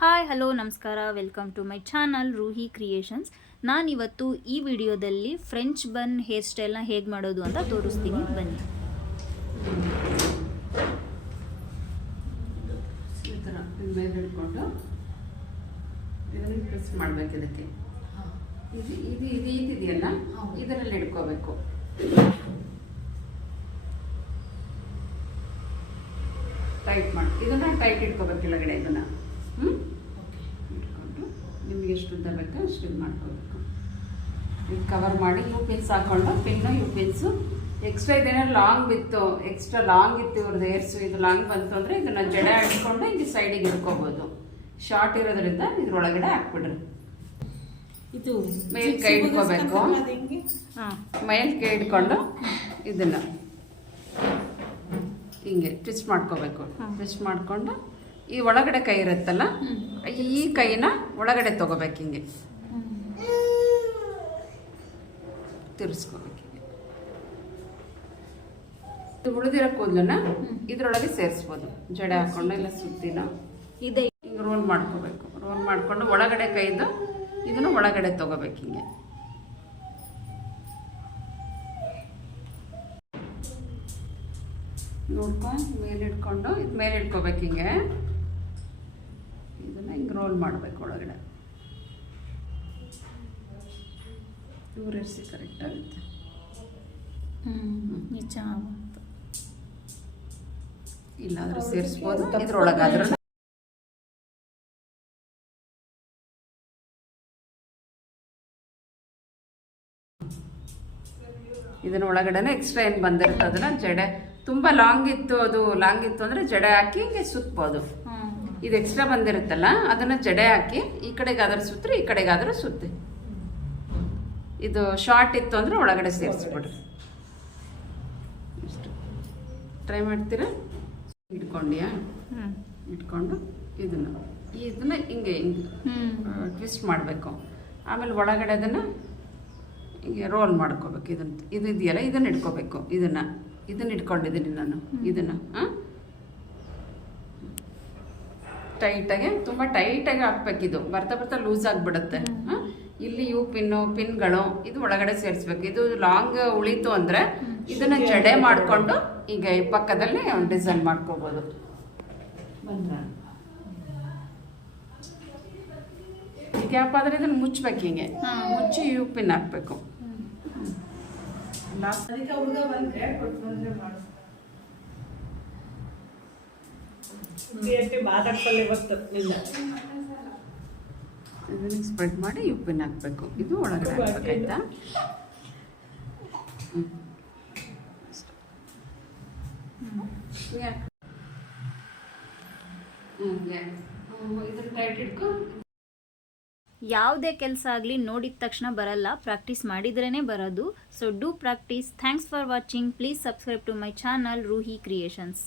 Hi hello ನಮಸ್ಕಾರ, welcome to my channel Roohi creations. ನಾನಿವತ್ತು ಈ ವಿಡಿಯೋದಲ್ಲಿ ಫ್ರೆಂಚ್ ಬನ್ ಹೇರ್ ಸ್ಟೈಲ್ನ ಹೇಗೆ ಮಾಡೋದು ಅಂತ ತೋರಿಸ್ತೀನಿ, ಬನ್ನಿ. ಈ ಥರ ಮೇಲೆ ಹಿಡ್ಕೊಂಡು ಇದನ್ನು ಪ್ರೆಸ್ ಮಾಡಬೇಕು. ಇದಕ್ಕೆ ಇದೆಯಲ್ಲ, ಇದರಲ್ಲಿ ಹಿಡ್ಕೋಬೇಕು. ಟೈಟ್ ಮಾಡಿ ಇದನ್ನು ಟೈಟ್ ಇಟ್ಕೋಬೇಕು ಕೆಳಗಡೆ. ಇದನ್ನು ಇಟ್ಕೊಂಡು ನಿಮಗೆ ಎಷ್ಟು ಉದ್ದ ಬೇಕೋ ಅಷ್ಟು ಇದು ಮಾಡ್ಕೋಬೇಕು. ಇದು ಕವರ್ ಮಾಡಿ ಯು ಪಿನ್ಸ್ ಹಾಕ್ಕೊಂಡು, ಪಿನ್ನು ಯು ಪಿನ್ಸು ಎಕ್ಸ್ಟ್ರಾ ಇದೇನಾದ್ರು ಲಾಂಗ್ ಇತ್ತು ಇವ್ರದ್ದು ಏರ್ಸು, ಇದು ಲಾಂಗ್ ಬಂತು ಅಂದರೆ ಇದನ್ನು ಜಡೆ ಹಾಕ್ಕೊಂಡು ಹಿಂಗೆ ಸೈಡಿಗೆ ಇಟ್ಕೋಬೋದು. ಶಾರ್ಟ್ ಇರೋದ್ರಿಂದ ಇದ್ರೊಳಗಡೆ ಹಾಕ್ಬಿಡ್ರಿ. ಇದು ಮೇಲ್ ಕೈ ಇಟ್ಕೋಬೇಕು. ಮೇಲ್ ಕೈ ಇಟ್ಕೊಂಡು ಇದನ್ನು ಹಿಂಗೆ ಟ್ವಿಸ್ಟ್ ಮಾಡ್ಕೋಬೇಕು. ಟ್ವಿಸ್ಟ್ ಮಾಡಿಕೊಂಡು ಈ ಒಳಗಡೆ ಕೈ ಇರುತ್ತಲ್ಲ, ಈ ಕೈನ ಒಳಗಡೆ ತಗೋಬೇಕು. ಹಿಂಗೆ ತಿರ್ಸ್ಕೋಬೇಕು. ಉಳಿದಿರೋ ಕೂದಲನ್ನ ಇದ್ರೊಳಗೆ ಸೇರಿಸ್ಬೋದು. ಜಡೆ ಹಾಕೊಂಡು ಇಲ್ಲ ಸುತ್ತಿನ ಇದೆ ಹಿಂಗೆ ರೋಲ್ ಮಾಡ್ಕೋಬೇಕು. ರೋಲ್ ಮಾಡಿಕೊಂಡು ಒಳಗಡೆ ಕೈದು ಇದನ್ನು ಒಳಗಡೆ ತಗೋಬೇಕು. ಹಿಂಗೆ ನೋಡ್ಕೊಂಡು ಮೇಲೆ ಇಟ್ಕೊಂಡು ಇದು ಮೇಲೆ ಇಟ್ಕೋಬೇಕು. ಹಿಂಗೆ ಇದನ್ನು ಹಿಂಗೆ ರೋಲ್ ಮಾಡಬೇಕು ಒಳಗಡೆ. ಇವ್ರಿಸಿ ಕರೆಕ್ಟ್ ಆಗುತ್ತೆ. ಇಲ್ಲಾಂದ್ರೆ ಸೇರಿಸ್ಬೋದು, ಇದ್ರೊಳಗಾದ್ರೂ ಇದನ್ನ ಒಳಗಡೆನೆ ಎಕ್ಸ್ಟ್ರಾ ಏನು ಬಂದಿರುತ್ತೆ ಅದನ್ನ ಜಡೆ ತುಂಬ ಲಾಂಗ್ ಇತ್ತು ಅಂದರೆ ಜಡೆ ಹಾಕಿ ಹಿಂಗೆ ಸುತ್ತಬೋದು. ಇದು ಎಕ್ಸ್ಟ್ರಾ ಬಂದಿರುತ್ತಲ್ಲ ಅದನ್ನ ಜಡೆ ಹಾಕಿ ಈ ಕಡೆಗಾದ್ರೂ ಸುತ್ತರಿ, ಈ ಕಡೆಗಾದ್ರೂ ಸುತ್ತಿ. ಇದು ಶಾರ್ಟ್ ಇತ್ತು ಅಂದರೆ ಒಳಗಡೆ ಸೇರಿಸ್ಬಿಡ್ರಿ. ಇಷ್ಟು ಟ್ರೈ ಮಾಡ್ತೀರಾ? ಇಟ್ಕೊಂಡ್ಯಾ? ಇಟ್ಕೊಂಡು ಇದನ್ನ ಹಿಂಗೆ ಟ್ವಿಸ್ಟ್ ಮಾಡಬೇಕು. ಆಮೇಲೆ ಒಳಗಡೆ ಅದನ್ನು ಹಿಂಗೆ ರೋಲ್ ಮಾಡ್ಕೋಬೇಕು. ಇದು ಇದೆಯಲ್ಲ, ಇದನ್ನು ಇಟ್ಕೋಬೇಕು. ಇದನ್ನು ಇಟ್ಕೊಂಡಿದ್ದೀನಿ ನಾನು. ಇದನ್ನು ಟೈಟಾಗಿ, ತುಂಬ ಟೈಟಾಗಿ ಹಾಕ್ಬೇಕು. ಇದು ಬರ್ತಾ ಲೂಸ್ ಆಗಿಬಿಡುತ್ತೆ. ಇಲ್ಲಿ ಪಿನ್ಗಳು ಇದು ಒಳಗಡೆ ಸೇರಿಸ್ಬೇಕು. ಇದು ಲಾಂಗ್ ಉಳಿತು ಅಂದರೆ ಇದನ್ನು ಜಡೆ ಮಾಡಿಕೊಂಡು ಈಗ ಈ ಪಕ್ಕದಲ್ಲಿ ಡಿಸೈನ್ ಮಾಡ್ಕೋಬೋದು. ಈ ಗ್ಯಾಪ್ ಆದರೆ ಇದನ್ನು ಮುಚ್ಚಬೇಕು. ಹಿಂಗೆ ಮುಚ್ಚಿ ಪಿನ್ ಹಾಕಬೇಕು. ಇದನ್ನು ಸ್ಪ್ರೆಡ್ ಮಾಡಿ ಪಿನ್ ಹಾಕಬೇಕು. ಇದು ಒಳಗಡೆ ಹಾಕ್ಬೇಕಾಯ್ತಾ? ಇದನ್ನು ಟೈಟ್ ಇಟ್ಕೊ. ಯಾವುದೇ ಕೆಲಸ ಆಗಲಿ ನೋಡಿದ ತಕ್ಷಣ ಬರಲ್ಲ, ಪ್ರಾಕ್ಟೀಸ್ ಮಾಡಿದ್ರೇ ಬರೋದು. So do practice. Thanks for watching. Please subscribe to my channel Roohi creations.